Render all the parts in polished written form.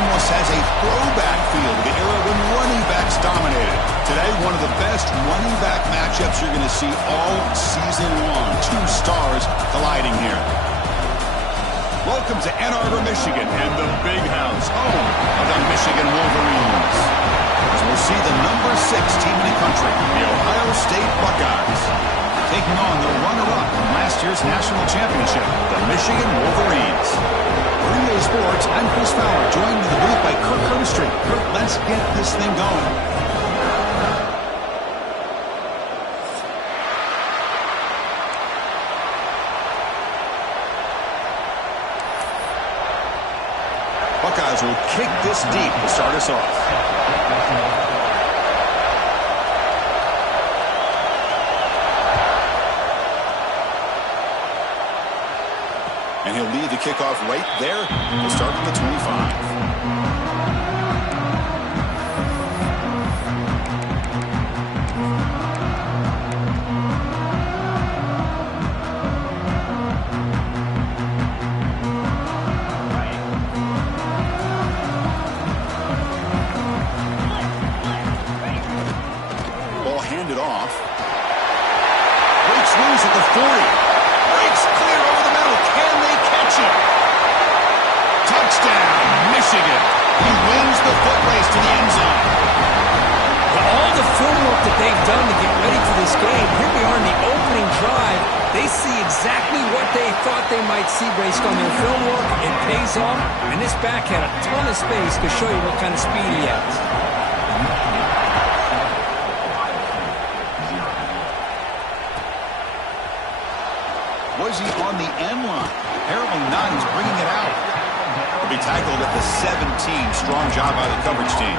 almost has a throwback feel to the era when running backs dominated. Today, one of the best running back matchups you're going to see all season long. Two stars colliding here. Welcome to Ann Arbor, Michigan, and the Big House, home of the Michigan Wolverines. As we'll see the number 6 team in the country, the Ohio State Buckeyes, taking on the runner-up from last year's national championship, the Michigan Wolverines. For EA Sports, I'm Chris Fowler, joined in the booth by Kirk Herbstreit. Kirk, let's get this thing going. Buckeyes will kick this deep to start us off. And he'll lead the kickoff right there. He'll start from the 25. Ball handed off. Breaks loose at the 40. Breaks clear over the middle. Can they catch it? Touchdown, Michigan. He wins the foot race to the end zone. All the footwork that they've done to get ready for this game, here we are in the opening drive. They see exactly what they thought they might see based on their film work. It pays off, and this back had a ton of space to show you what kind of speed he has. Was he on the end line? Apparently not. He's bringing it out. He'll be tackled at the 17. Strong job by the coverage team.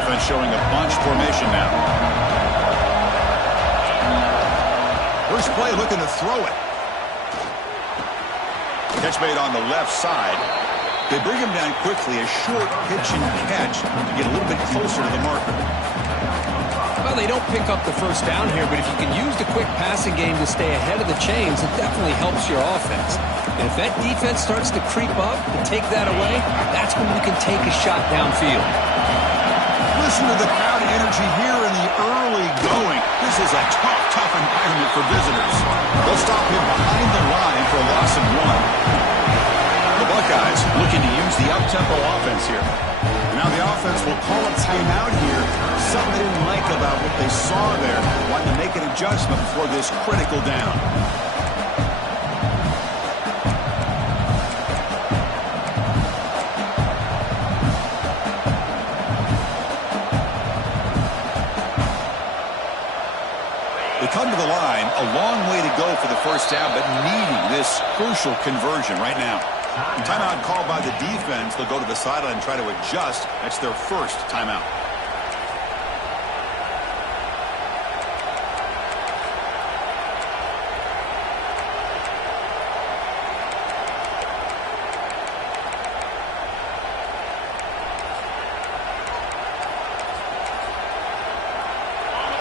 Offense showing a bunch formation now. First play looking to throw it. Catch made on the left side. They bring him down quickly, a short pitch and catch to get a little bit closer to the marker. Well, they don't pick up the first down here, but if you can use the quick passing game to stay ahead of the chains, it definitely helps your offense. And if that defense starts to creep up and take that away, that's when you can take a shot downfield. Listen to the crowd energy here in the early going. This is a tough environment for visitors. They'll stop him behind the line for a loss of 1. The Buckeyes looking to use the up-tempo offense here. And now the offense will call a timeout here. Something they didn't like about what they saw there. Wanting to make an adjustment before this critical down. They come to the line, a long way to go for the first down, but needing this crucial conversion right now. Timeout called by the defense. They'll go to the sideline and try to adjust. That's their first timeout.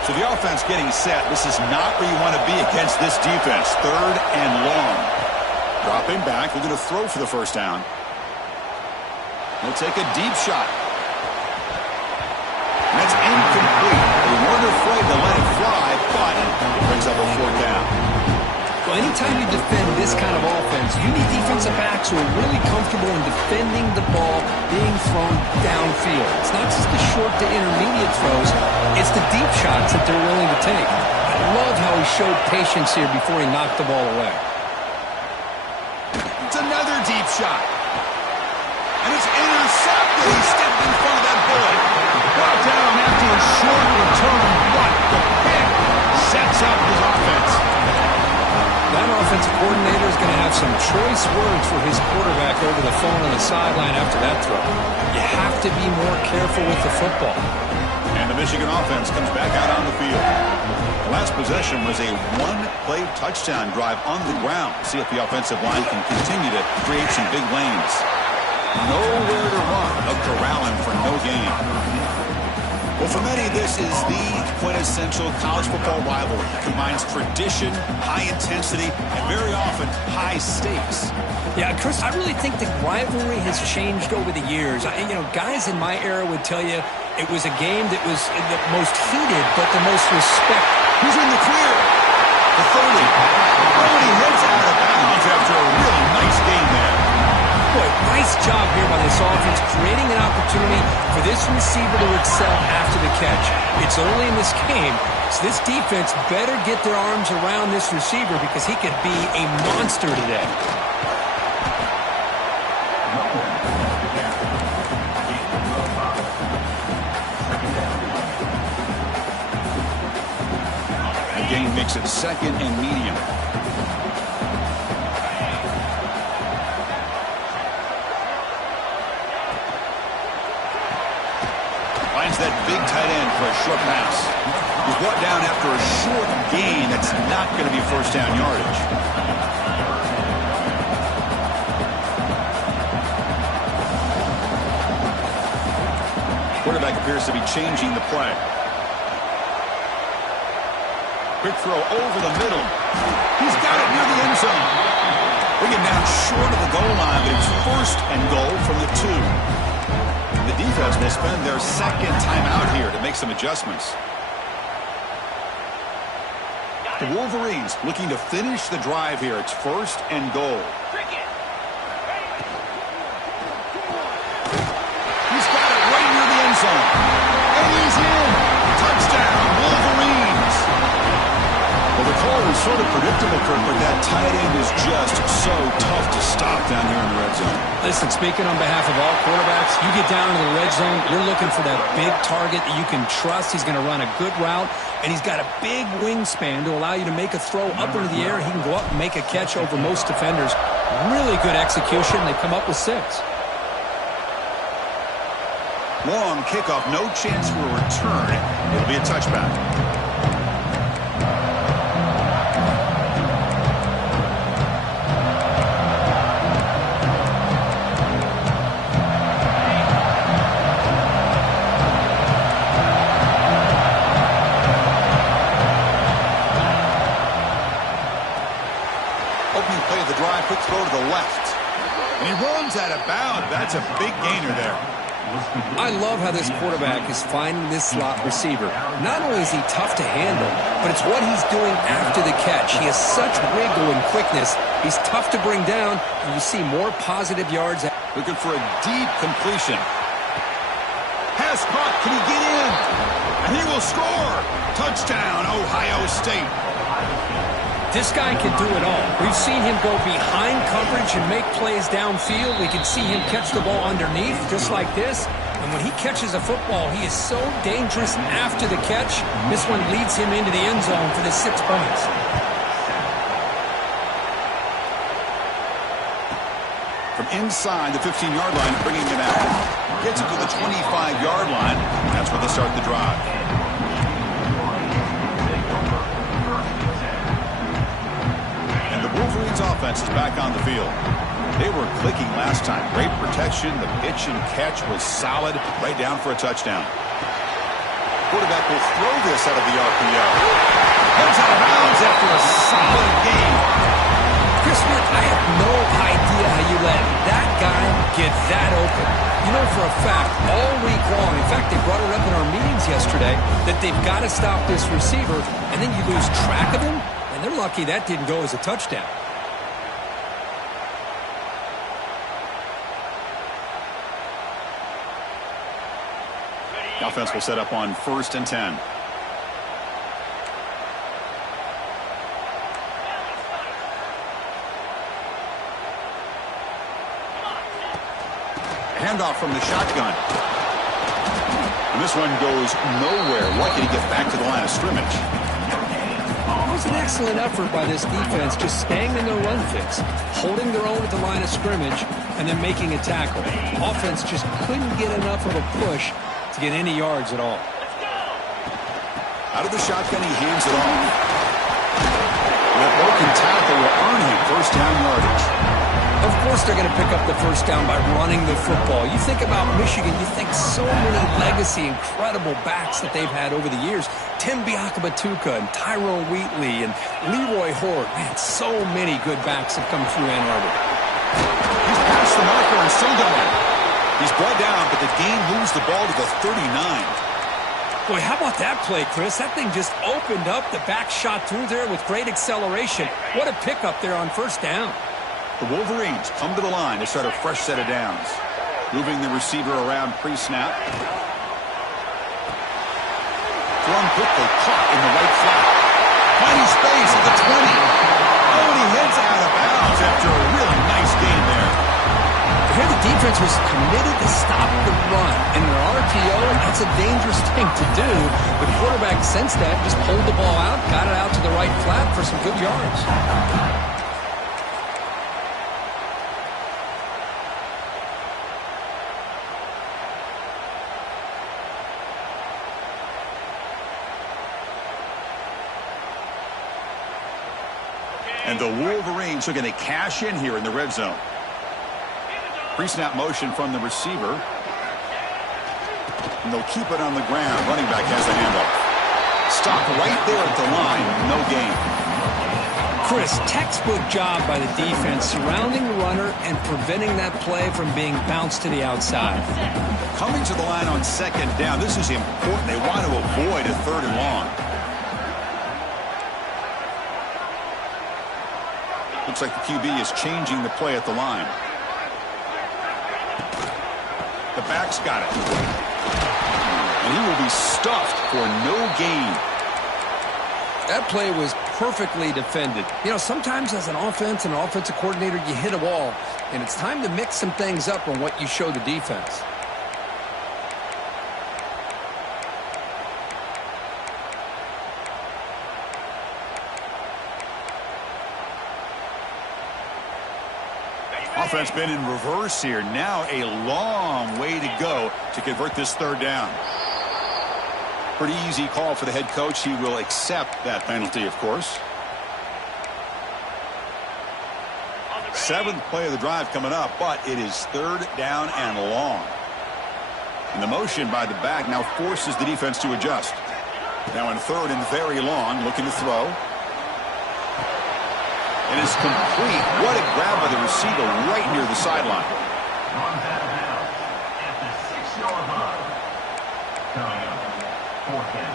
So the offense getting set. This is not where you want to be against this defense. 3rd and long. Dropping back. We're going to throw for the first down. He'll take a deep shot. And that's incomplete. They weren't afraid to let it fly, but it brings up a 4th down. Well, anytime you defend this kind of offense, you need defensive backs who are really comfortable in defending the ball being thrown downfield. It's not just the short to intermediate throws, it's the deep shots that they're willing to take. I love how he showed patience here before he knocked the ball away. It's another deep shot. And it's intercepted. He stepped in front of that bullet. Brought down after a short return, but the pick sets up his offense. That offensive coordinator is going to have some choice words for his quarterback over the phone on the sideline after that throw. You have to be more careful with the football. And the Michigan offense comes back out on the field. The last possession was a one-play touchdown drive on the ground. See if the offensive line can continue to create some big lanes. Nowhere to run. They'll corral him for no gain. Well, for many, this is the quintessential college football rivalry. It combines tradition, high intensity, and very often high stakes. Yeah, Chris, I really think the rivalry has changed over the years. Guys in my era would tell you it was a game that was the most heated, but the most respect. Who's in the clear? The 30. Nobody heads out of bounds after a really nice game there. Boy, nice job here by this offense, creating an opportunity for this receiver to excel after the catch. It's early in this game, so this defense better get their arms around this receiver because he could be a monster today. The game makes it 2nd and medium. Finds that big tight end for a short pass. He's brought down after a short gain. That's not going to be first down yardage. Quarterback appears to be changing the play. Quick throw over the middle. He's got it near the end zone. Bring it down short of the goal line, but it's 1st and goal from the 2. The defense will spend their 2nd timeout here to make some adjustments. The Wolverines looking to finish the drive here. It's 1st and goal. He's got it right near the end zone. And he's in. Touchdown, Wolverines. Well, the call was sort of predictable, Kirk, but that tight end is just so tough to stop down here in the red zone. Listen, speaking on behalf of all quarterbacks, you get down to the red zone, you're looking for that big target that you can trust. He's going to run a good route, and he's got a big wingspan to allow you to make a throw up into the air. He can go up and make a catch over most defenders. Really good execution. They come up with 6. Long kickoff, no chance for a return. It'll be a touchback. Quick throw to the left. And he runs out of bounds. That's a big gainer there. I love how this quarterback is finding this slot receiver. Not only is he tough to handle, but it's what he's doing after the catch. He has such wiggle and quickness. He's tough to bring down, and you see more positive yards. Looking for a deep completion. Pass caught. Can he get in? And he will score. Touchdown, Ohio State. This guy can do it all. We've seen him go behind coverage and make plays downfield. We can see him catch the ball underneath just like this. And when he catches a football, he is so dangerous after the catch. This one leads him into the end zone for the 6 points. From inside the 15-yard line, bringing it out. Gets it to the 25-yard line. That's where they start the drive. Wolverines offense is back on the field. They were clicking last time. Great protection. The pitch and catch was solid. Right down for a touchdown. Quarterback will throw this out of the RPO. Heads out of bounds after a solid game. Chris, I have no idea how you let that guy get that open. You know for a fact, all week long, in fact, they brought it up in our meetings yesterday, that they've got to stop this receiver, and then you lose track of him. They're lucky that didn't go as a touchdown. The offense will set up on 1st and 10. Handoff from the shotgun. And this one goes nowhere. Lucky to get back to the line of scrimmage. It was an excellent effort by this defense, just staying in their run fix, holding their own at the line of scrimmage, and then making a tackle. Offense just couldn't get enough of a push to get any yards at all. Out of the shotgun, he hands it off. That broken tackle will earn him first down yardage. Of course they're going to pick up the first down by running the football. You think about Michigan, you think so many legacy, incredible backs that they've had over the years. Tim Biakabatuka and Tyrone Wheatley and Leroy Horde. Man, so many good backs have come through Ann Arbor. He's past the marker and still going. He's brought down, but the game moves the ball to the 39. Boy, how about that play, Chris? That thing just opened up. The back shot through there with great acceleration. What a pickup there on first down. The Wolverines come to the line to start a fresh set of downs. Moving the receiver around pre-snap. Thrown quickly, caught in the right flat. Finding space at the 20. Oh, and he heads out of bounds after a really nice gain there. Here the defense was committed to stop the run. In an RPO, that's a dangerous thing to do. The quarterback sensed that, just pulled the ball out, got it out to the right flat for some good yards. And the Wolverines are going to cash in here in the red zone. Pre-snap motion from the receiver. And they'll keep it on the ground. Running back has the handoff. Stopped right there at the line. No gain. Chris, textbook job by the defense surrounding the runner and preventing that play from being bounced to the outside. Coming to the line on second down. This is important. They want to avoid a third and long. Looks like the QB is changing the play at the line. The back's got it. And he will be stuffed for no gain. That play was perfectly defended. You know, sometimes as an offense and an offensive coordinator, you hit a wall, and it's time to mix some things up on what you show the defense. Offense been in reverse here. Now a long way to go to convert this third down. Pretty easy call for the head coach. He will accept that penalty, of course. Seventh play of the drive coming up, but it is third down and long. And the motion by the back now forces the defense to adjust. Now in third and very long, looking to throw. And it's complete. What a grab by the receiver right near the sideline. At the 6-yard line. Coming up, fourth down.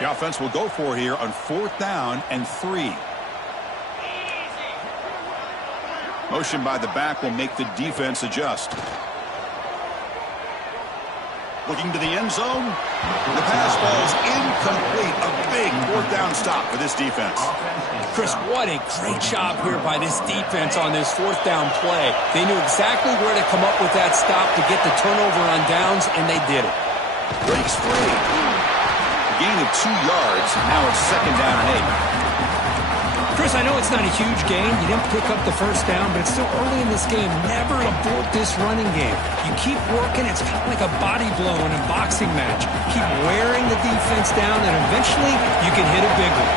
The offense will go for here on fourth down and 3. Motion by the back will make the defense adjust. Looking to the end zone. The pass ball's incomplete. A big fourth down stop for this defense. Chris, what a great job here by this defense on this fourth down play. They knew exactly where to come up with that stop to get the turnover on downs, and they did it. Breaks free. A gain of 2 yards. Now it's second down and 8. Chris, I know it's not a huge gain. You didn't pick up the first down, but it's still early in this game. Never abort this running game. You keep working. It's kind of like a body blow in a boxing match. Keep wearing the defense down, and eventually you can hit a big one.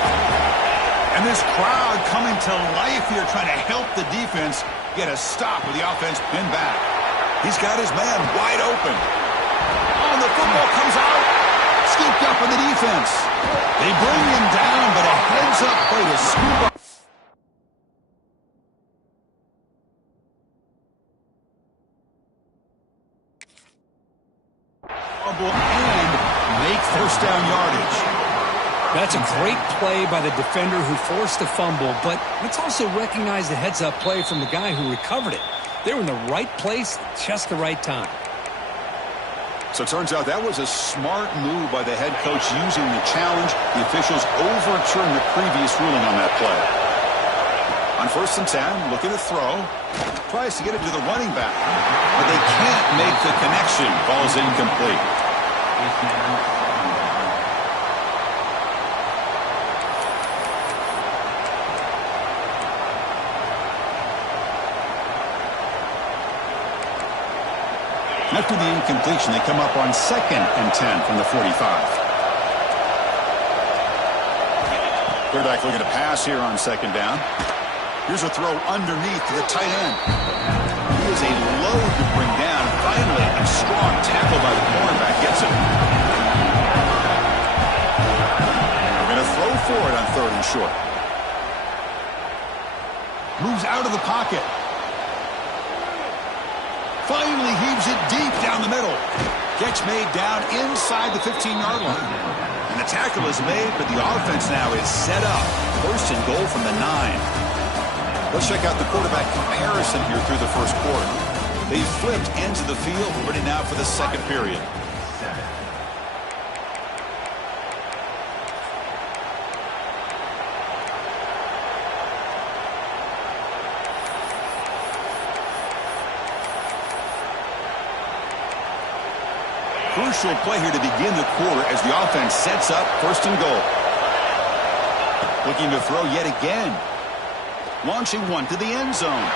And this crowd coming to life here, trying to help the defense get a stop with the offense pinned back. He's got his man wide open. Oh, the football comes out. Scooped up in the defense. They bring him down, but a heads-up play to scoop up. And make first down yardage. That's a great play by the defender who forced the fumble, but let's also recognize the heads-up play from the guy who recovered it. They were in the right place at just the right time. So it turns out that was a smart move by the head coach using the challenge. The officials overturned the previous ruling on that play. On first and 10, looking to throw. Tries to get it to the running back. But they can't make the connection. Ball's incomplete. After the incompletion, they come up on 2nd and 10 from the 45. Quarterback looking to pass here on 2nd down. Here's a throw underneath to the tight end. He is a load to bring down. Finally, a strong tackle by the cornerback gets him. They're going to throw for it on 3rd and short. Moves out of the pocket. Finally heaves it deep down the middle. Catch made down inside the 15-yard line. And the tackle is made, but the offense now is set up. 1st and goal from the 9. Let's check out the quarterback comparison here through the 1st quarter. They flipped ends of the field, ready now for the 2nd period. Crucial play here to begin the quarter as the offense sets up 1st and goal. Looking to throw yet again. Launching one to the end zone.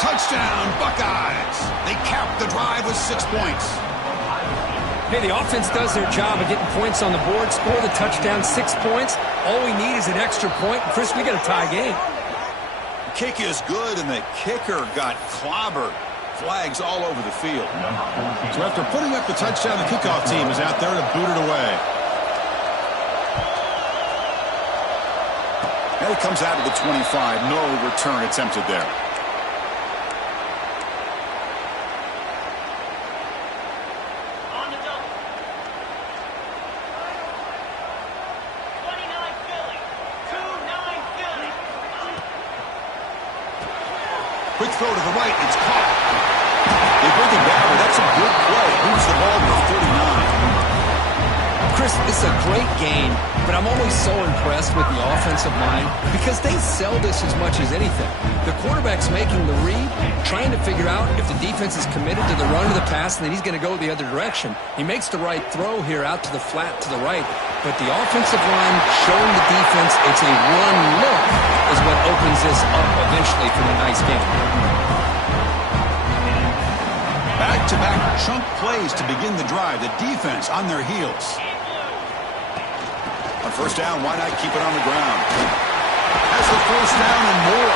Touchdown, Buckeyes! They cap the drive with 6 points. Hey, the offense does their job of getting points on the board, score the touchdown, 6 points. All we need is an extra point. Chris, we got a tie game. Kick is good, and the kicker got clobbered. Flags all over the field. So after putting up the touchdown, the kickoff team is out there to boot it away. And it comes out of the 25. No return attempted there. On the double. 29 Philly. 2-9 Philly. Quick throw to the right. It's caught. They bring it down, but that's a good play. Moves the ball to the 49. Chris, it's a great game, but I'm always so impressed with the offensive line because they sell this as much as anything. The quarterback's making the read, trying to figure out if the defense is committed to the run or the pass, and then he's going to go the other direction. He makes the right throw here out to the flat to the right, but the offensive line showing the defense it's a run look is what opens this up eventually for the nice game. Back-to-back chunk plays to begin the drive. The defense on their heels. On 1st down, why not keep it on the ground? Has the 1st down and more.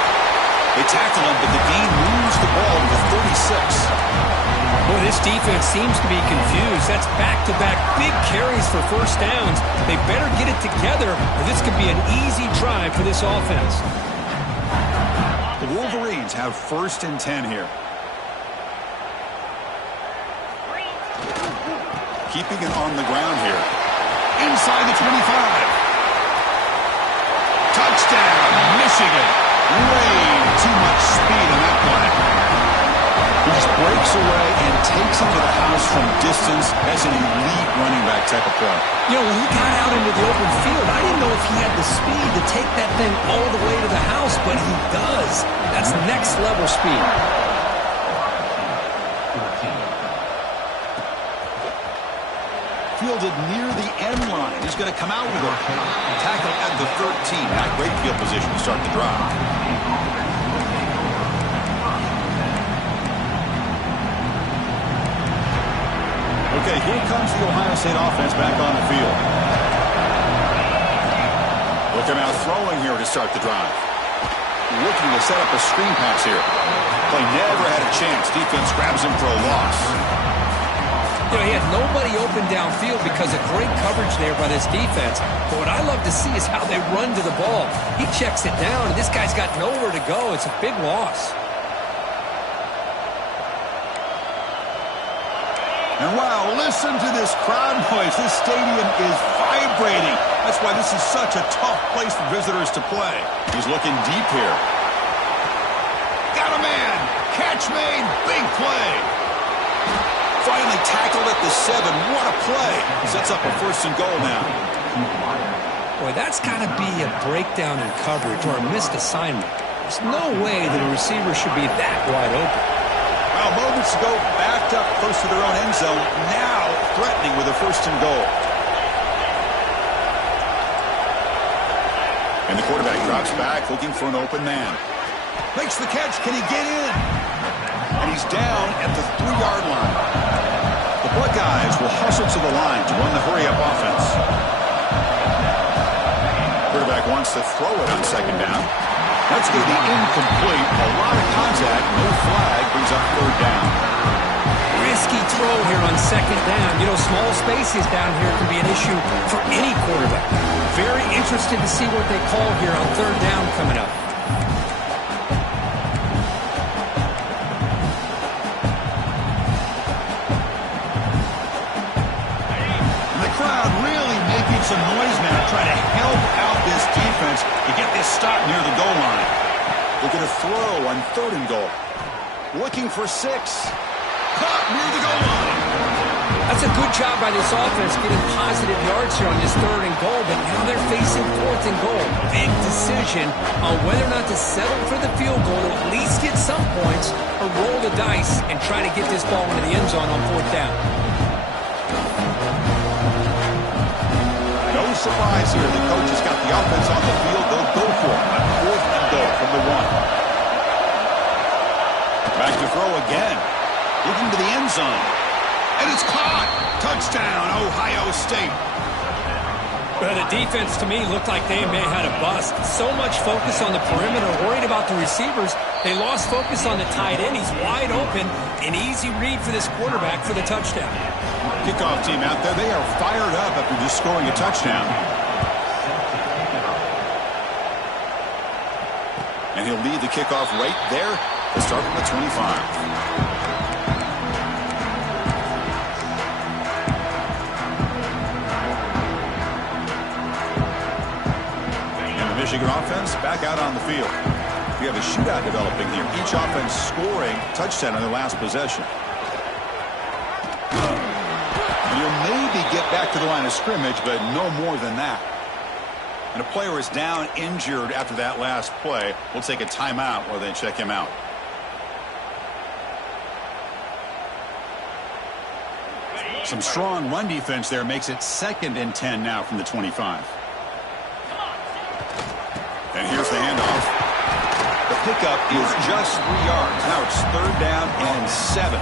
They tackle him, but the gain moves the ball to the 36. Boy, this defense seems to be confused. That's back-to-back big carries for 1st downs. They better get it together, or this could be an easy drive for this offense. The Wolverines have 1st and 10 here. Keeping it on the ground here. Inside the 25. Touchdown, Michigan. Way too much speed on that play. He just breaks away and takes it to the house from distance. That's an elite running back type of play. You know, when he got out into the open field, I didn't know if he had the speed to take that thing all the way to the house, but he does. That's next level speed. Fielded near the end line. He's going to come out with a tackle at the 13. Not great field position to start the drive. Okay, here comes the Ohio State offense back on the field. Looking out throwing here to start the drive. Looking to set up a screen pass here. Play never had a chance. Defense grabs him for a loss. You know, he had nobody open downfield because of great coverage there by this defense. But what I love to see is how they run to the ball. He checks it down, and this guy's got nowhere to go. It's a big loss. And wow, listen to this crowd noise. This stadium is vibrating. That's why this is such a tough place for visitors to play. He's looking deep here. Got a man. Catch made. Big play. Finally tackled at the 7. What a play. Sets up a 1st and goal now. Boy, that's got to be a breakdown in coverage or a missed assignment. There's no way that a receiver should be that wide open. Well, moments ago, backed up close to their own end zone. Now threatening with a 1st and goal. And the quarterback drops back looking for an open man. Makes the catch. Can he get in? And he's down at the 3-yard line. The Buckeyes will hustle to the line to run the hurry-up offense. Quarterback wants to throw it on second down. That's going to be incomplete. A lot of contact. No flag. Brings up third down. Risky throw here on second down. You know, small spaces down here can be an issue for any quarterback. Very interested to see what they call here on third down coming up. Some noise now trying to help out this defense to get this stop near the goal line. They're going to throw on third and goal. Looking for 6. Caught near the goal line. That's a good job by this offense getting positive yards here on this third and goal, but now they're facing fourth and goal. Big decision on whether or not to settle for the field goal to at least get some points or roll the dice and try to get this ball into the end zone on fourth down. No surprise here. The coach has got the offense on the field. They'll go for it on fourth and goal from the 1. Back to throw again. Looking to the end zone. And it's caught. Touchdown, Ohio State. Well, the defense to me looked like they may have had a bust. So much focus on the perimeter, worried about the receivers. They lost focus on the tight end. He's wide open. An easy read for this quarterback for the touchdown. Kickoff team out there. They are fired up after just scoring a touchdown. And he'll lead the kickoff right there to start from the 25. Michigan offense back out on the field. We have a shootout developing here. Each offense scoring touchdown on their last possession. And you'll maybe get back to the line of scrimmage, but no more than that. And a player is down injured after that last play. We'll take a timeout while they check him out. Some strong run defense there makes it 2nd and 10 now from the 25. And here's the handoff. The pickup is just 3 yards. Now it's third down and 7.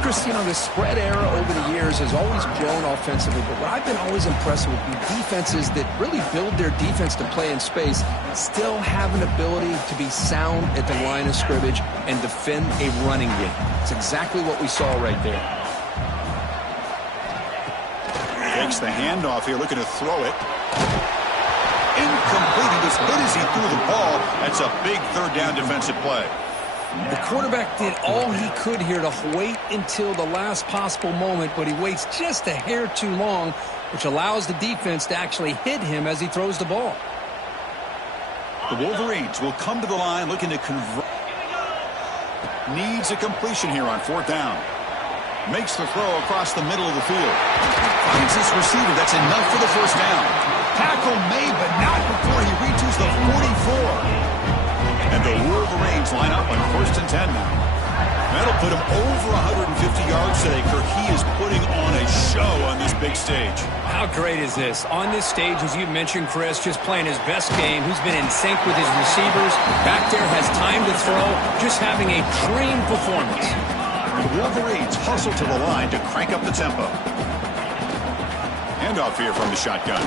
Chris, you know, the spread era over the years has always grown offensively, but what I've been always impressed with defenses that really build their defense to play in space still have an ability to be sound at the line of scrimmage and defend a running game. It's exactly what we saw right there. Takes the handoff here, looking to throw it. Incomplete. He was hit as he threw the ball. That's a big third down defensive play. The quarterback did all he could here to wait until the last possible moment, but he waits just a hair too long, which allows the defense to actually hit him as he throws the ball. The Wolverines will come to the line looking to convert. Needs a completion here on fourth down. Makes the throw across the middle of the field. Finds his receiver. That's enough for the first down. Tackle made, but not before he reaches the 44. And the Wolverines line up on 1st and 10 now. That'll put him over 150 yards today. Kirk, he is putting on a show on this big stage. How great is this? On this stage, as you mentioned, Chris, just playing his best game. He's been in sync with his receivers. Back there, has time to throw. Just having a dream performance. The Wolverines hustle to the line to crank up the tempo. Handoff here from the shotgun.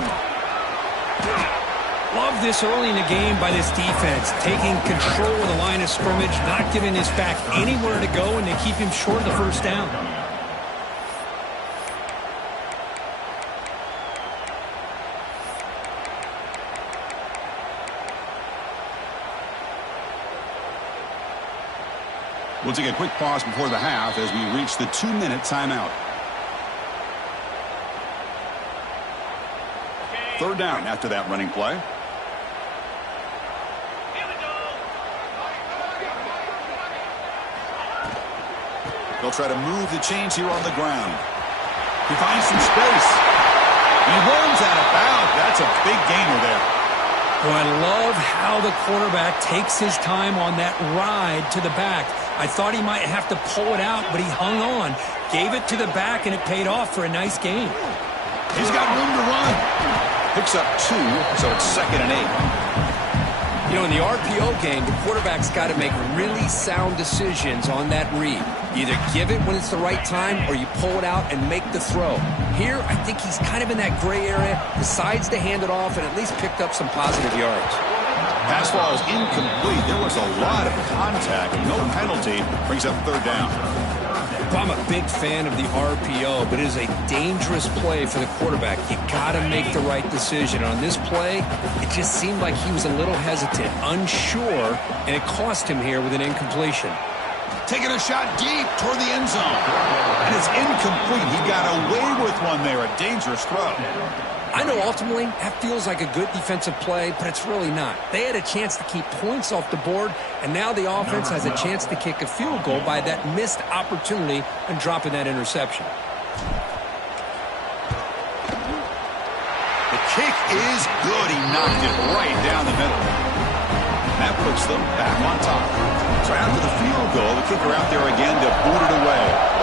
Love this early in the game by this defense, taking control of the line of scrimmage, not giving his back anywhere to go, and they keep him short of the first down. We'll take a quick pause before the half as we reach the 2-minute timeout. Third down after that running play. They'll try to move the chains here on the ground. He finds some space. And he runs out of bounds. That's a big gainer there. Well, I love how the quarterback takes his time on that ride to the back. I thought he might have to pull it out, but he hung on. Gave it to the back, and it paid off for a nice gain. He's got room to run. Picks up 2, so it's 2nd and 8. You know, in the RPO game, the quarterback's got to make really sound decisions on that read. You either give it when it's the right time or you pull it out and make the throw. Here, I think he's kind of in that gray area, decides to hand it off and at least picked up some positive yards. Pass ball is incomplete. There was a lot of contact. No penalty. Brings up third down. I'm a big fan of the RPO, but it is a dangerous play for the quarterback. You got to make the right decision. On this play, it just seemed like he was a little hesitant, unsure, and it cost him here with an incompletion. Taking a shot deep toward the end zone. And it's incomplete. He got away with one there. A dangerous throw. I know ultimately that feels like a good defensive play, but it's really not. They had a chance to keep points off the board, and now the offense has a chance to kick a field goal by that missed opportunity and dropping that interception. The kick is good. He knocked it right down the middle. That puts them back on top. So after the field goal, the kicker out there again to boot it away.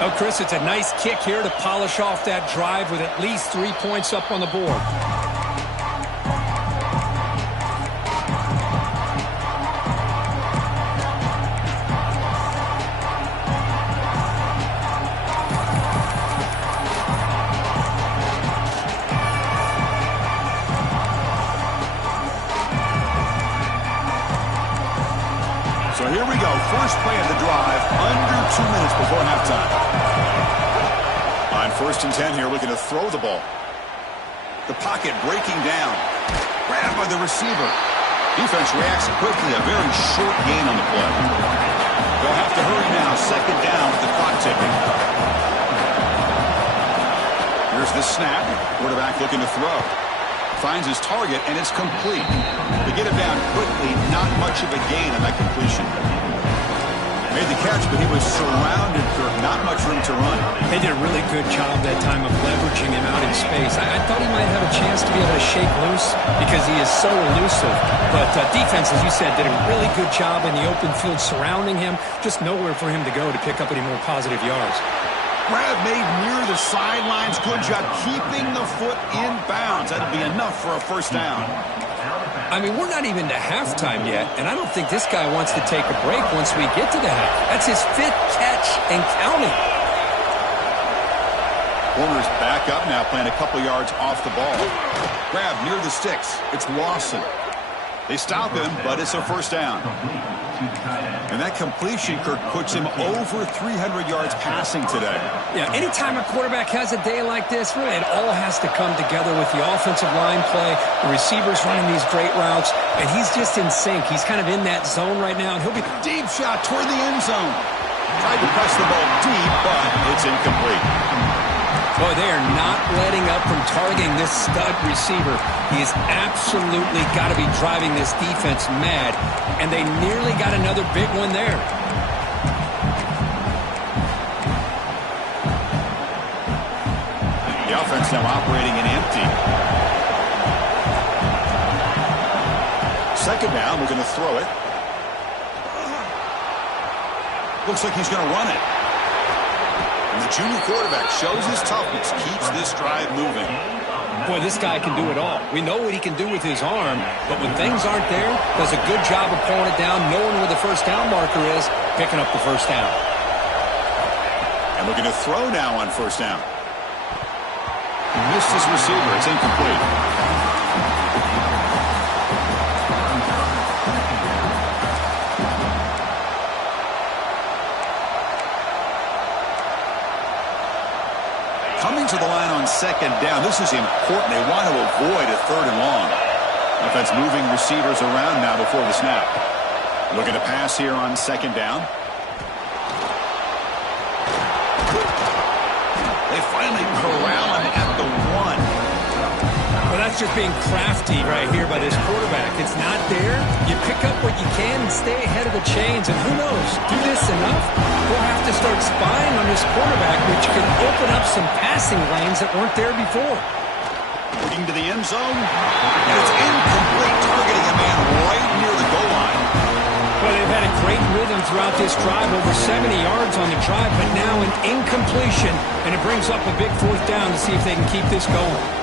Oh, Chris, it's a nice kick here to polish off that drive with at least 3 points up on the board. So here we go. First play of the drive, under 2 minutes before halftime. On 1st and 10 here, looking to throw the ball. The pocket breaking down. Grabbed by the receiver. Defense reacts quickly. A very short gain on the play. They'll have to hurry now. 2nd down with the clock ticking. Here's the snap. Quarterback looking to throw. Finds his target, and it's complete. To get him down quickly, not much of a gain on that completion. Made the catch, but he was surrounded for not much room to run. They did a really good job that time of leveraging him out in space. I thought he might have a chance to be able to shake loose because he is so elusive. But defense, as you said, did a really good job in the open field surrounding him. Just nowhere for him to go to pick up any more positive yards. Grab made near the sidelines. Good job keeping the foot in bounds. That'll be enough for a first down. I mean, we're not even to halftime yet, and I don't think this guy wants to take a break once we get to the half. That's his 5th catch and counting. Warner's back up now, playing a couple yards off the ball. Grab near the sticks. It's Lawson. They stop him, but it's a first down. And that completion, Kirk, puts him over 300 yards passing today. Yeah, anytime a quarterback has a day like this, really it all has to come together with the offensive line play, the receivers running these great routes, and he's just in sync. He's kind of in that zone right now, and he'll be... Deep shot toward the end zone. Tried to press the ball deep, but it's incomplete. Boy, they are not letting up from targeting this stud receiver. He has absolutely got to be driving this defense mad, and they nearly got another big one there. The offense now operating in empty. 2nd down, we're going to throw it. Looks like he's going to run it. And the junior quarterback shows his toughness, keeps this drive moving. Boy, this guy can do it all. We know what he can do with his arm, but when things aren't there, does a good job of pulling it down, knowing where the first down marker is, picking up the first down. And looking to throw now on 1st down. He missed his receiver. It's incomplete. Coming to the line on 2nd down. This is important. They want to avoid a 3rd and long. Offense moving receivers around now before the snap. Looking to pass here on 2nd down. They finally corral him at the 1. Well, that's just being crafty right here by this quarterback. It's not there. You pick up what you can and stay ahead of the chains. And who knows, do this enough, we'll have to start spying on this quarterback, which can open up some passing lanes that weren't there before. Looking to the end zone. And it's incomplete, targeting a man right near the goal line. Well, they've had a great rhythm throughout this drive, over 70 yards on the drive, but now an incompletion, and it brings up a big 4th down to see if they can keep this going.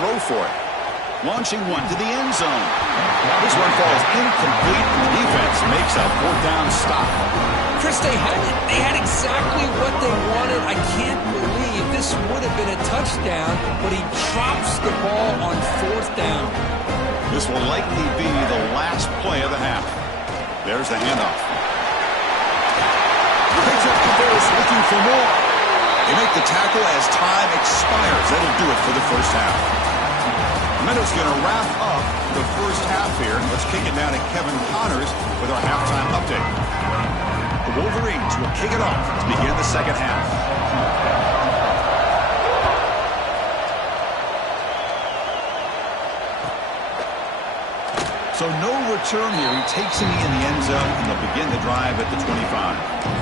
throw for it. Launching one to the end zone. This one falls incomplete. The defense makes a fourth down stop. Chris, they had exactly what they wanted. I can't believe this would have been a touchdown, but he drops the ball on fourth down. This will likely be the last play of the half. There's the handoff. Picks up the ball, looking for more. They make the tackle as time expires. That'll do it for the first half. Meadows going to wrap up the first half here. Let's kick it down to Kevin Connors with our halftime update. The Wolverines will kick it off to begin the second half. So no return here. He takes it in the end zone, and they'll begin the drive at the 25.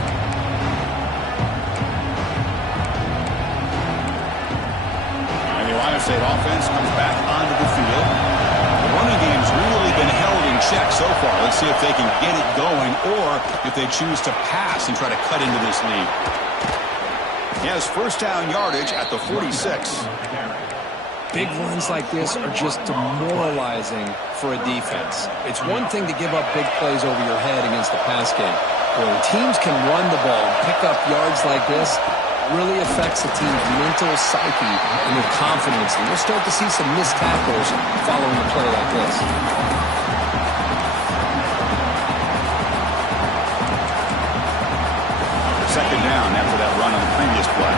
Ohio State offense comes back onto the field. The running game's really been held in check so far. Let's see if they can get it going or if they choose to pass and try to cut into this lead. He has first down yardage at the 46. Big runs like this are just demoralizing for a defense. It's one thing to give up big plays over your head against the pass game. But when teams can run the ball and pick up yards like this, really affects the team's mental psyche and their confidence. And we'll start to see some missed tackles following a play like this. Second down after that run on the previous play.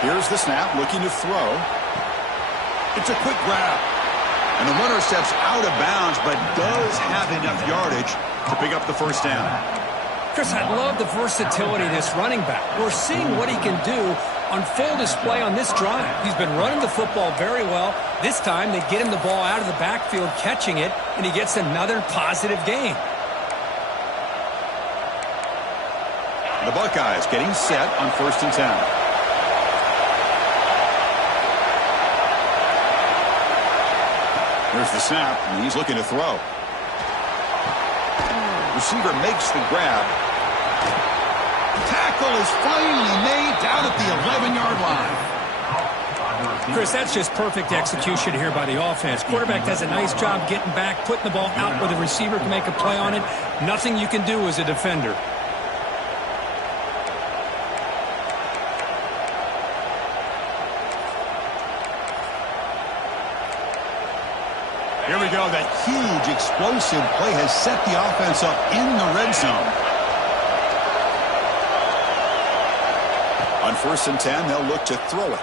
Here's the snap, looking to throw. It's a quick grab. And the runner steps out of bounds, but does have enough yardage to pick up the first down. Chris, I love the versatility of this running back. We're seeing what he can do on full display on this drive. He's been running the football very well. This time, they get him the ball out of the backfield, catching it, and he gets another positive gain. The Buckeyes getting set on 1st and 10. Here's the snap, and he's looking to throw. Receiver makes the grab. Tackle is finally made down at the 11-yard line. Chris, that's just perfect execution here by the offense. Quarterback does a nice job getting back, putting the ball out where the receiver can make a play on it. Nothing you can do as a defender. Here we go. That huge explosive play has set the offense up in the red zone. On 1st and 10, they'll look to throw it.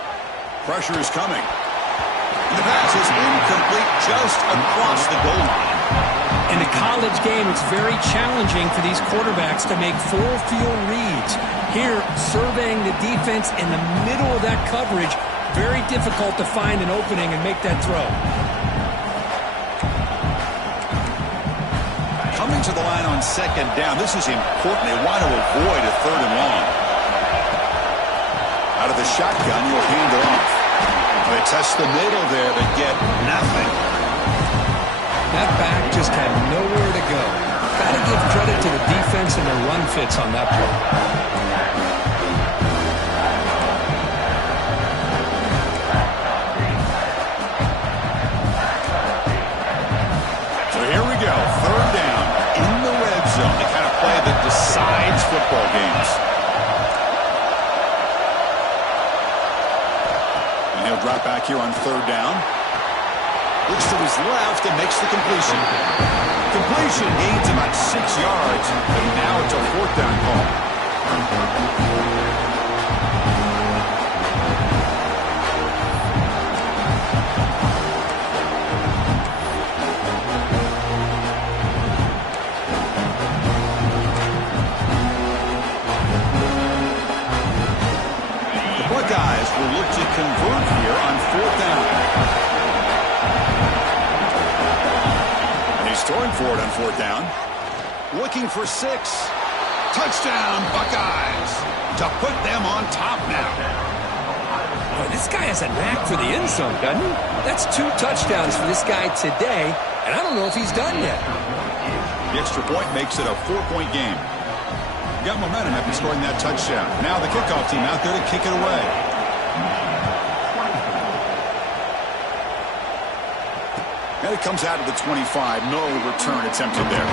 Pressure is coming. The pass is incomplete just across the goal line. In the college game, it's very challenging for these quarterbacks to make full field reads. Here, surveying the defense in the middle of that coverage, very difficult to find an opening and make that throw. Coming to the line on 2nd down. This is important. They want to avoid a 3rd and long. Out of the shotgun, you'll hand it off. They test the middle there, but get nothing. That back just had nowhere to go. Got to give credit to the defense and their run fits on that play. Decides football games. And he'll drop back here on 3rd down. Looks to his left and makes the completion. Completion gains about 6 yards, but now it's a 4th down call. Buckeyes will look to convert here on 4th down. And he's throwing for it on 4th down. Looking for 6. Touchdown, Buckeyes, to put them on top now. Boy, this guy has a knack for the end zone, doesn't he? That's 2 touchdowns for this guy today, and I don't know if he's done yet. The extra point makes it a 4-point game. Got momentum after scoring that touchdown. Now the kickoff team out there to kick it away. And it comes out of the 25. No return attempted there.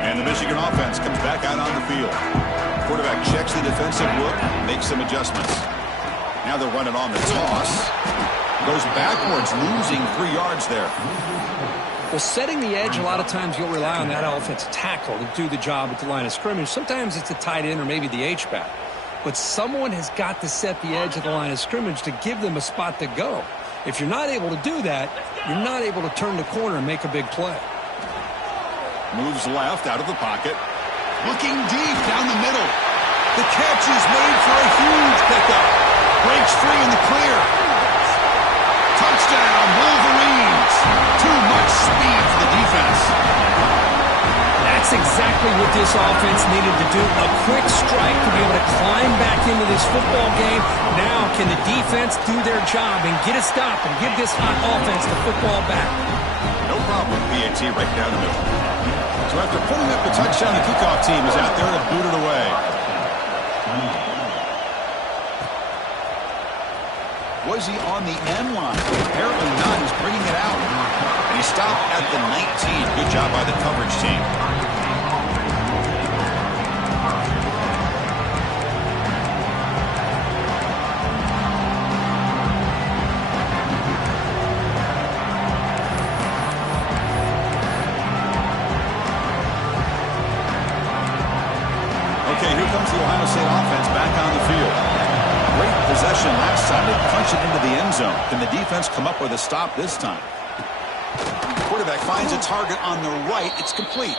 And the Michigan offense comes back out on the field. Quarterback checks the defensive look, makes some adjustments. Now they're running on the toss. Goes backwards, losing 3 yards there. Well, setting the edge, a lot of times you'll rely on that offensive tackle to do the job at the line of scrimmage. Sometimes it's a tight end or maybe the H-back. But someone has got to set the edge of the line of scrimmage to give them a spot to go. If you're not able to do that, you're not able to turn the corner and make a big play. Moves left out of the pocket. Looking deep down the middle. The catch is made for a huge pickup. Breaks free in the clear. Touchdown, Wolverines. Too much speed for the defense. That's exactly what this offense needed to do. A quick strike to be able to climb back into this football game. Now can the defense do their job and get a stop and give this hot offense the football back? No problem, PAT right down the middle. So after putting up the touchdown, the kickoff team is out there to boot it away. Was he on the end line? Apparently not. He's bringing it out. And he stopped at the 19. Good job by the coverage team. Okay, here comes the Ohio State offense back on the field. Great possession last time. They punch it into the end zone. Can the defense come up with a stop this time? Quarterback finds a target on the right. It's complete.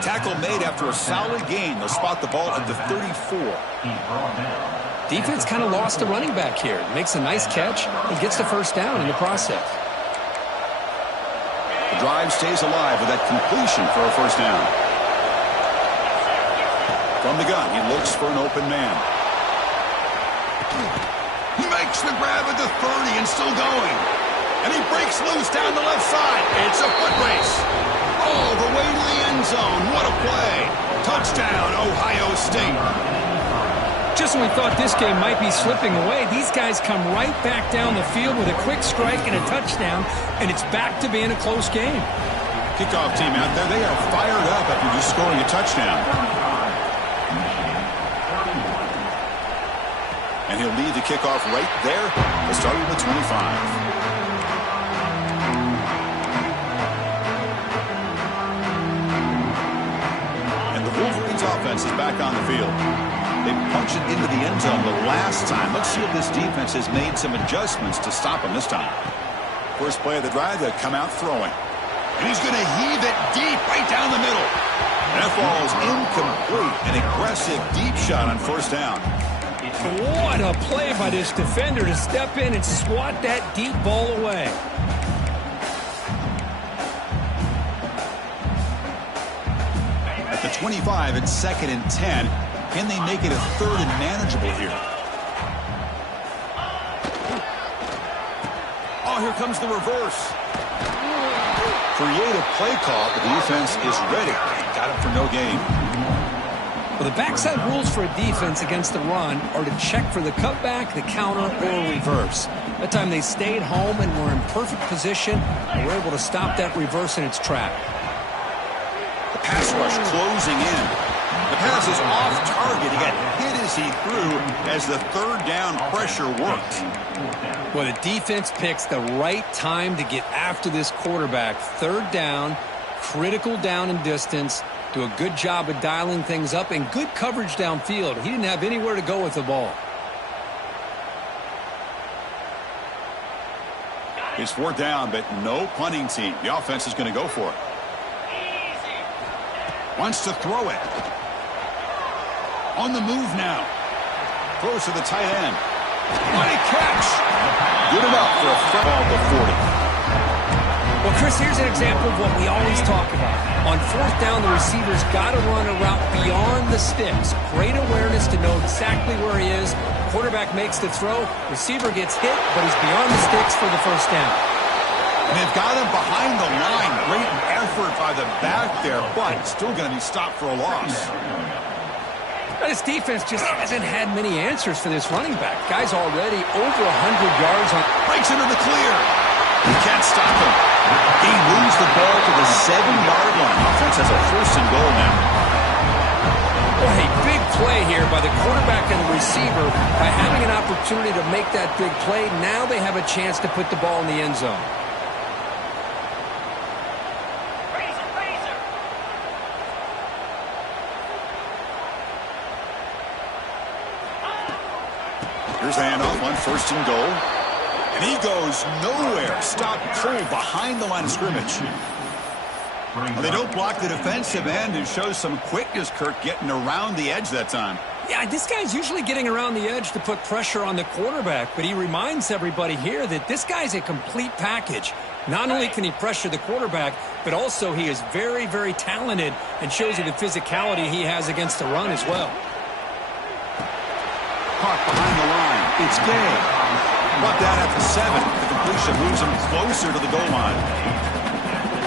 Tackle made after a solid gain. They'll spot the ball at the 34. Defense kind of lost a running back here. Makes a nice catch and gets the first down in the process. The drive stays alive with that completion for a first down. From the gun, he looks for an open man. He makes the grab at the 30 and still going. And he breaks loose down the left side. It's a foot race. All the way to the end zone. What a play. Touchdown, Ohio State. Just when we thought this game might be slipping away, these guys come right back down the field with a quick strike and a touchdown, and it's back to being a close game. Kickoff team out there, they are fired up after just scoring a touchdown. And he'll lead the kickoff right there. They started with 25. And the Wolverines offense is back on the field. They punch it into the end zone the last time. Let's see if this defense has made some adjustments to stop them this time. First play of the drive, they come out throwing. And he's going to heave it deep right down the middle. And that ball is incomplete. An aggressive deep shot on first down. What a play by this defender to step in and swat that deep ball away. At the 25, it's 2nd and 10. Can they make it a 3rd and manageable here? Oh, here comes the reverse. Creative play call. The defense is ready. Got it for no gain. Well, the backside rules for a defense against the run are to check for the cutback, the counter, or reverse. That time they stayed home and were in perfect position and were able to stop that reverse in its track. The pass rush closing in. The pass is off target. He got hit as he threw as the 3rd down pressure worked. Well, the defense picks the right time to get after this quarterback. 3rd down, critical down and distance. Do a good job of dialing things up and good coverage downfield. He didn't have anywhere to go with the ball. It's 4th down, but no punting team. The offense is going to go for it. Wants to throw it. On the move now. Throws to the tight end. What a catch. Good enough for a front ball to 40. Well, Chris, here's an example of what we always talk about. On fourth down, the receiver's got to run a route beyond the sticks. Great awareness to know exactly where he is. Quarterback makes the throw. Receiver gets hit, but he's beyond the sticks for the first down. And they've got him behind the line. Great effort by the back there, but still going to be stopped for a loss. This defense just hasn't had many answers for this running back. Guy's already over 100 yards on. Breaks into the clear. You can't stop him. He moves the ball to the 7-yard line. Offense has a first and goal now. What a big play here by the quarterback and the receiver. By having an opportunity to make that big play, now they have a chance to put the ball in the end zone. Here's the handoff on first and goal. And he goes nowhere. Stop cold behind the line of scrimmage. Well, they don't block the defensive end and show some quickness, Kirk, getting around the edge that time. Yeah, this guy's usually getting around the edge to put pressure on the quarterback, but he reminds everybody here that this guy's a complete package. Not only can he pressure the quarterback, but also he is very, very talented and shows you the physicality he has against the run as well. Caught behind the line. It's game. Brought down at the 7. The completion moves him closer to the goal line.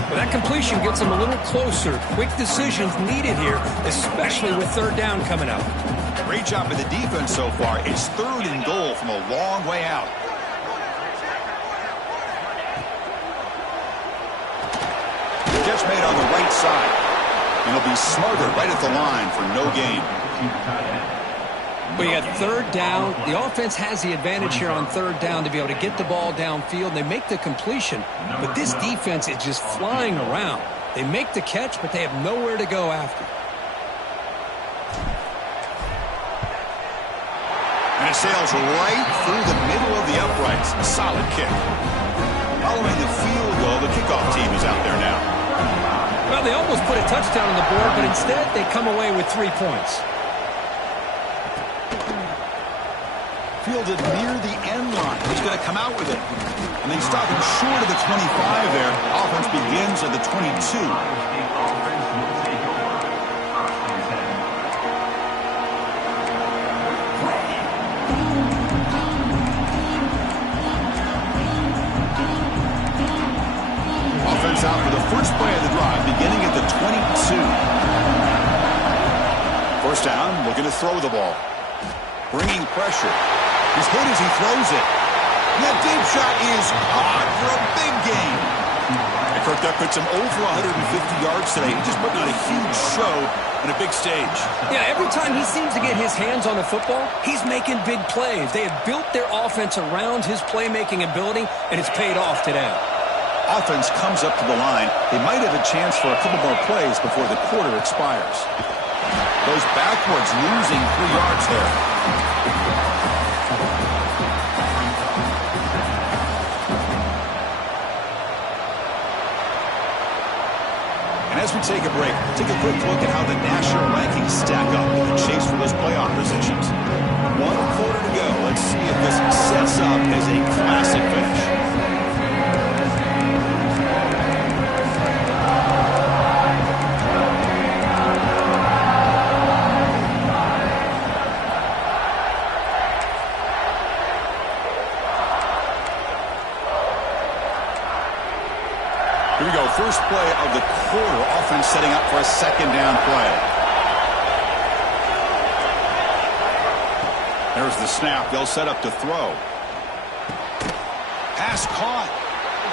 Well, that completion gets him a little closer. Quick decisions needed here, especially with third down coming up. Great job by the defense so far. It's third and goal from a long way out. The catch made on the right side. And he'll be smothered right at the line for no gain. We got third down. The offense has the advantage here on third down to be able to get the ball downfield. They make the completion, but this defense is just flying around. They make the catch, but they have nowhere to go after. And it sails right through the middle of the uprights. A solid kick. Following the field goal, the kickoff team is out there now. Well, they almost put a touchdown on the board, but instead they come away with 3 points. Fielded near the end line. He's going to come out with it. And they stop him short of the 25 there. Offense begins at the 22. Offense out for the first play of the drive, beginning at the 22. First down, looking to throw the ball. Bringing pressure. He's hit as he throws it. And that deep shot is caught for a big gain. And Kirk, that puts him over 150 yards today. He's just putting on a huge show on a big stage. Yeah, every time he seems to get his hands on the football, he's making big plays. They have built their offense around his playmaking ability, and it's paid off today. Offense comes up to the line. They might have a chance for a couple more plays before the quarter expires. Goes backwards, losing 3 yards there. And as we take a break, take a quick look at how the national rankings stack up in the chase for those playoff positions. 1 quarter to go. Let's see if this sets up as a classic finish. Here we go, first play of the quarter. Offense setting up for a second down play. There's the snap. They'll set up to throw. Pass caught.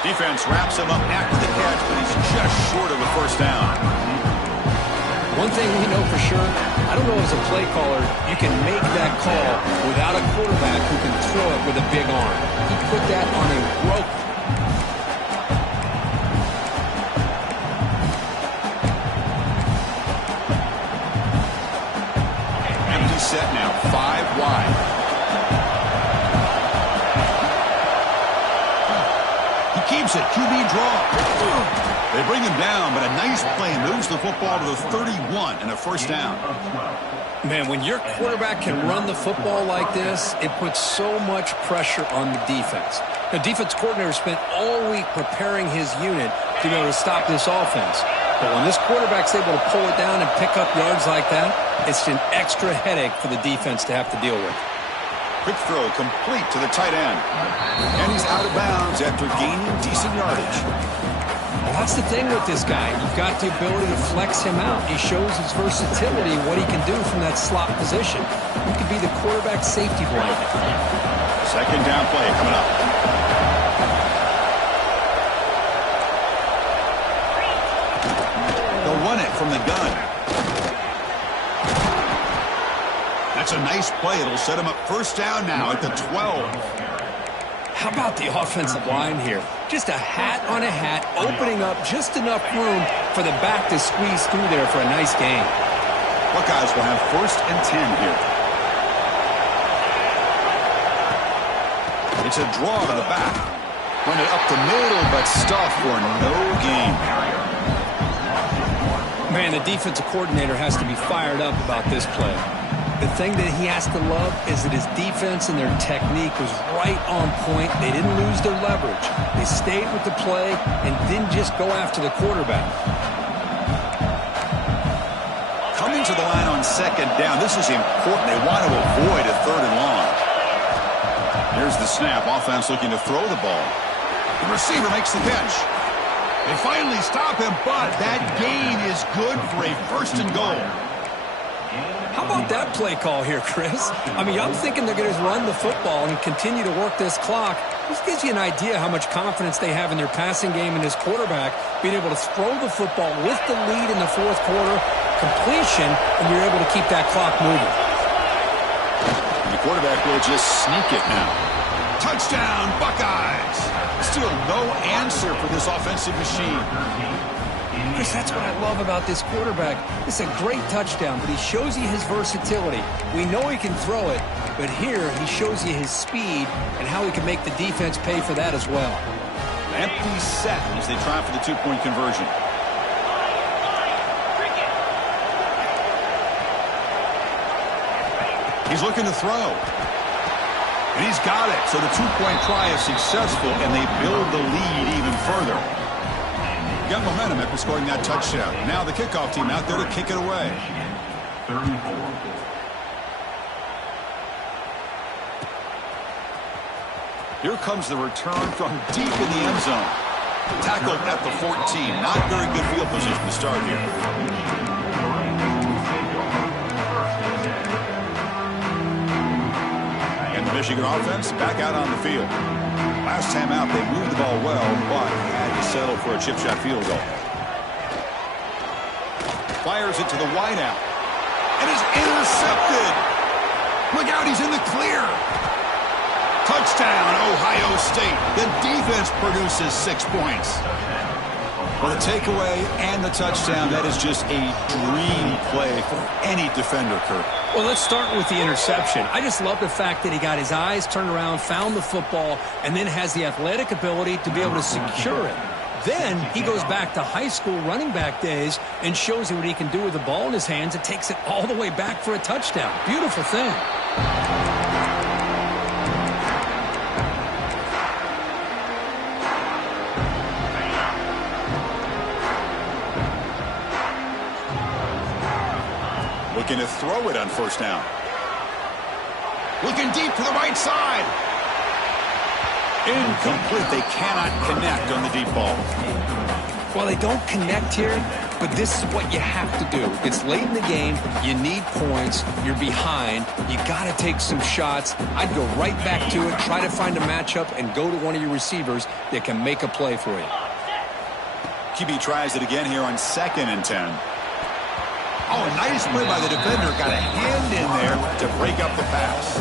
Defense wraps him up after the catch, but he's just short of a first down. One thing we know for sure, I don't know as a play caller, you can make that call without a quarterback who can throw it with a big arm. He put that on a rope. Set now, 5 wide. He keeps it, QB draw. They bring him down, but a nice play moves the football to the 31 and a first down. Man, when your quarterback can run the football like this, it puts so much pressure on the defense. The defense coordinator spent all week preparing his unit to be able to stop this offense. But when this quarterback's able to pull it down and pick up yards like that, it's an extra headache for the defense to have to deal with. Quick throw complete to the tight end. And he's out of bounds after gaining decent yardage. Well, that's the thing with this guy. You've got the ability to flex him out. He shows his versatility and what he can do from that slot position. He could be the quarterback safety blanket. Second down play coming up. They'll run it from the gun. That's a nice play. It'll set him up first down now at the 12. How about the offensive line here? Just a hat on a hat, opening up just enough room for the back to squeeze through there for a nice gain. Buckeyes will have first and 10 here. It's a draw to the back. Run it up the middle, but stuffed for no gain. Man, the defensive coordinator has to be fired up about this play. The thing that he has to love is that his defense and their technique was right on point. They didn't lose their leverage. They stayed with the play and didn't just go after the quarterback. Coming to the line on second down, this is important. They want to avoid a third and long. Here's the snap. Offense looking to throw the ball. The receiver makes the catch. They finally stop him, but that gain is good for a first and goal. How about that play call here, Chris? I mean, I'm thinking they're going to run the football and continue to work this clock. This gives you an idea how much confidence they have in their passing game and his quarterback being able to throw the football with the lead in the fourth quarter, completion, and you're able to keep that clock moving. And the quarterback will just sneak it now. Touchdown, Buckeyes! Still no answer for this offensive machine. Chris, that's what I love about this quarterback. It's a great touchdown, but he shows you his versatility. We know he can throw it, but here he shows you his speed and how he can make the defense pay for that as well. Empty set as they try for the two-point conversion. He's looking to throw. And he's got it. So the two-point try is successful, and they build the lead even further. Got momentum after scoring that touchdown. Now the kickoff team out there to kick it away. 34. Here comes the return from deep in the end zone. Tackled at the 14. Not very good field position to start here. And the Michigan offense back out on the field. Last time out, they moved the ball well, but had to settle for a chip shot field goal. Fires it to the wideout. And is intercepted. Look out, he's in the clear. Touchdown, Ohio State. The defense produces 6 points. Well, the takeaway and the touchdown, that is just a dream play for any defender, Kurt. Well, let's start with the interception. I just love the fact that he got his eyes turned around, found the football, and then has the athletic ability to be able to secure it. Then he goes back to high school running back days and shows you what he can do with the ball in his hands and takes it all the way back for a touchdown. Beautiful thing. Looking to throw it on first down. Looking deep to the right side. Incomplete. They cannot connect on the deep ball. Well, they don't connect here, but this is what you have to do. It's late in the game. You need points. You're behind. You got to take some shots. I'd go right back to it, try to find a matchup, and go to one of your receivers that can make a play for you. QB tries it again here on 2nd and 10. Oh, a nice play by the defender. Got a hand in there to break up the pass.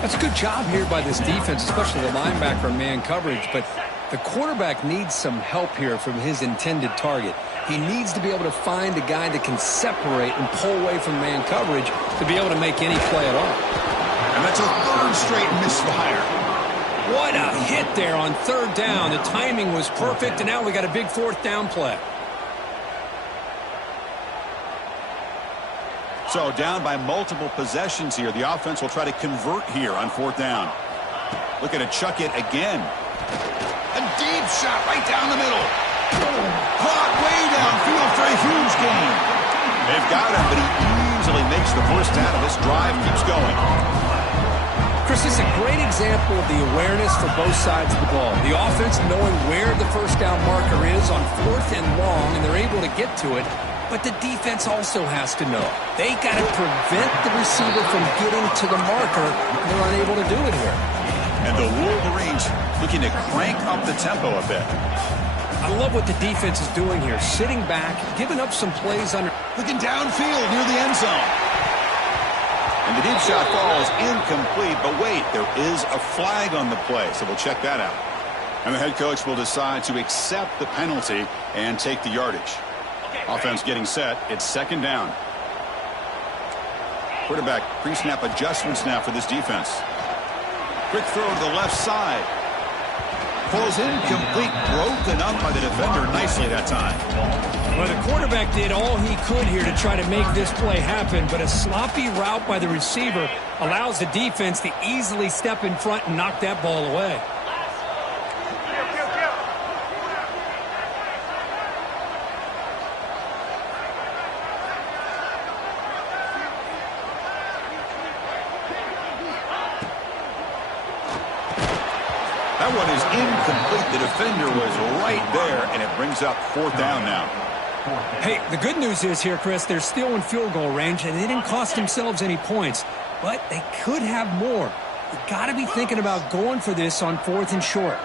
That's a good job here by this defense, especially the linebacker man coverage. But the quarterback needs some help here from his intended target. He needs to be able to find a guy that can separate and pull away from man coverage to be able to make any play at all. And that's a third straight misfire. What a hit there on third down. The timing was perfect, and now we got a big fourth down play. So down by multiple possessions here. The offense will try to convert here on fourth down. Looking to chuck it again. A deep shot right down the middle. Caught way downfield a huge gain. They've got him, but he easily makes the first out of this drive, keeps going. Chris, this is a great example of the awareness for both sides of the ball. The offense knowing where the first down marker is on 4th and long, and they're able to get to it. But the defense also has to know. They got to prevent the receiver from getting to the marker. They're unable to do it here. And the Wolverines looking to crank up the tempo a bit. I love what the defense is doing here. Sitting back, giving up some plays under. Looking downfield near the end zone. And the deep shot falls incomplete. But wait, there is a flag on the play, so we'll check that out. And the head coach will decide to accept the penalty and take the yardage. Offense getting set. It's 2nd down. Quarterback pre-snap adjustments now for this defense. Quick throw to the left side. Falls incomplete. Broken up by the defender nicely that time. Well, the quarterback did all he could here to try to make this play happen, but a sloppy route by the receiver allows the defense to easily step in front and knock that ball away. That one is incomplete. The defender was right there, and it brings up 4th down now. Hey, the good news is here, Chris, they're still in field goal range, and they didn't cost themselves any points, but they could have more. You got to be thinking about going for this on 4th and short.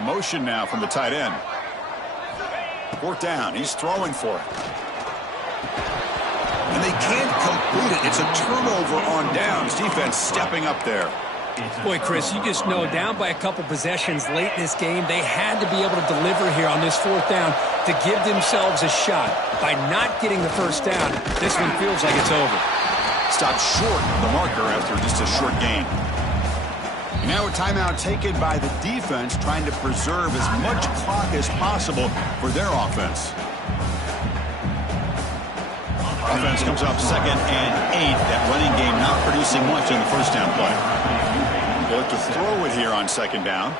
Motion now from the tight end. 4th down. He's throwing for it. And they can't complete it. It's a turnover on downs. Defense stepping up there. Boy, Chris, you just know down by a couple possessions late in this game, they had to be able to deliver here on this 4th down to give themselves a shot. By not getting the first down, this one feels like it's over. Stopped short of the marker after just a short gain. Now a timeout taken by the defense, trying to preserve as much clock as possible for their offense. Offense comes up 2nd and 8. That running game not producing much on the first down play. They look to throw it here on 2nd down.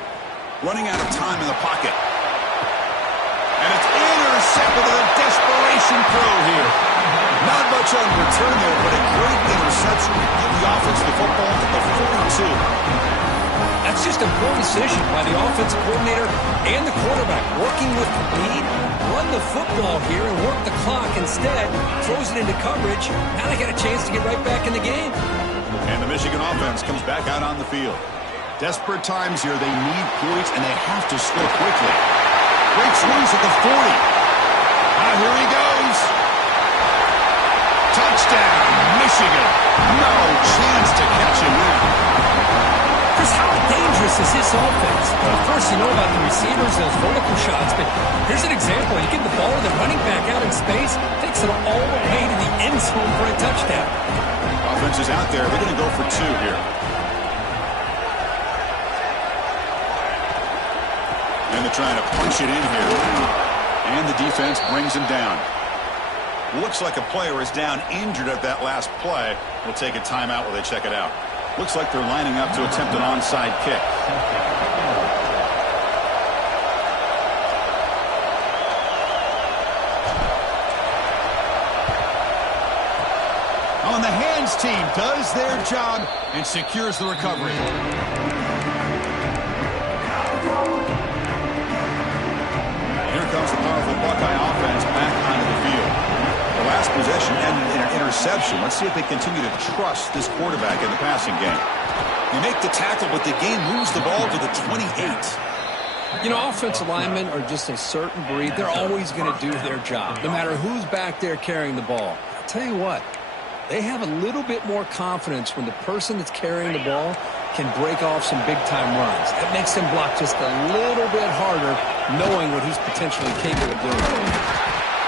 Running out of time in the pocket. And it's intercepted with a desperation throw here. Not much on return there, but a great interception. Give the offense the football at the 42. That's just a poor decision by the offensive coordinator and the quarterback. Working with the lead, run the football here and work the clock instead. Throws it into coverage. Now they got a chance to get right back in the game. And the Michigan offense comes back out on the field. Desperate times here. They need points, and they have to score quickly. Breaks loose at the 40. Here he goes. Touchdown, Michigan. No chance to catch him now. Chris, how dangerous is this offense? Well, of course, you know about the receivers, those vertical shots, but here's an example. You get the ball to the running back out in space, takes it all the way to the end zone for a touchdown. Offense is out there. They're going to go for 2 here. And they're trying to punch it in here. And the defense brings him down. Looks like a player is down injured at that last play. We'll take a timeout while they check it out. Looks like they're lining up to attempt an onside kick. On the hands team does their job and secures the recovery. Here comes the powerful Buckeye offense back onto the field. The last possession ended in an interception. Let's see if they continue to trust this quarterback in the passing game. They make the tackle, but the game moves the ball to the 28. You know, offensive linemen are just a certain breed. They're always going to do their job, no matter who's back there carrying the ball. I'll tell you what, they have a little bit more confidence when the person that's carrying the ball can break off some big-time runs. That makes them block just a little bit harder, knowing what he's potentially capable of doing.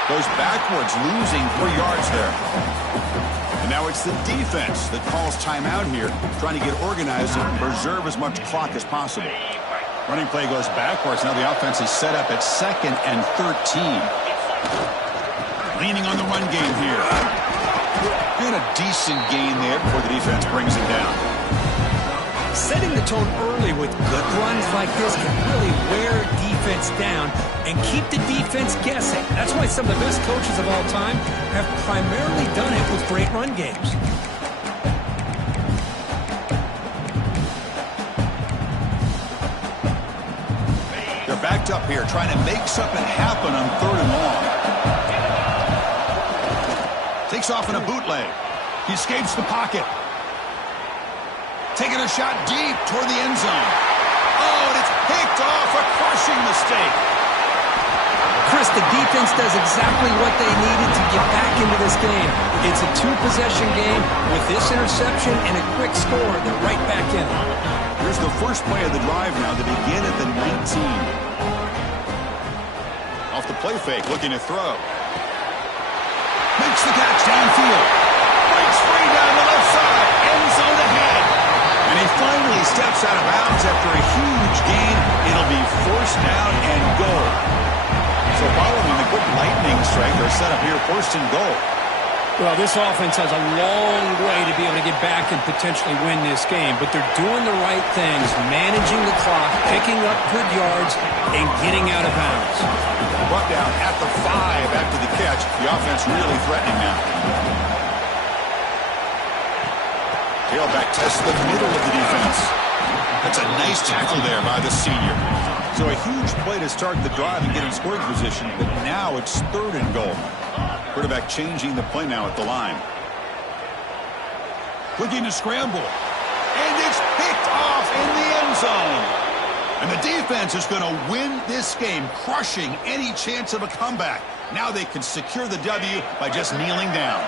Goes backwards, losing 3 yards there. And now it's the defense that calls timeout here, trying to get organized and preserve as much clock as possible. Running play goes backwards. Now the offense is set up at 2nd and 13. Leaning on the run game here. And a decent gain there before the defense brings him down. Setting the tone early with good runs like this can really wear defense down and keep the defense guessing. That's why some of the best coaches of all time have primarily done it with great run games. They're backed up here, trying to make something happen on 3rd and long. Takes off in a bootleg. He escapes the pocket. Taking a shot deep toward the end zone. Oh, and it's picked off. A crushing mistake. Chris, the defense does exactly what they needed to get back into this game. It's a 2-possession game. With this interception and a quick score, they're right back in. Here's the first play of the drive now to begin at the 19. Off the play fake, looking to throw. Makes the catch downfield. Breaks free down the left side. End zone ahead. And he finally steps out of bounds after a huge gain. It'll be first down and goal. So following the good lightning strike, they're set up here first and goal. Well, this offense has a long way to be able to get back and potentially win this game, but they're doing the right things, managing the clock, picking up good yards, and getting out of bounds. Brought down at the 5 after the catch. The offense really threatening now. Tailback tests the middle of the defense. That's a nice tackle there by the senior. So a huge play to start the drive and get in scoring position, but now it's 3rd and goal. Quarterback changing the play now at the line. Looking to scramble. And it's picked off in the end zone. And the defense is going to win this game, crushing any chance of a comeback. Now they can secure the W by just kneeling down.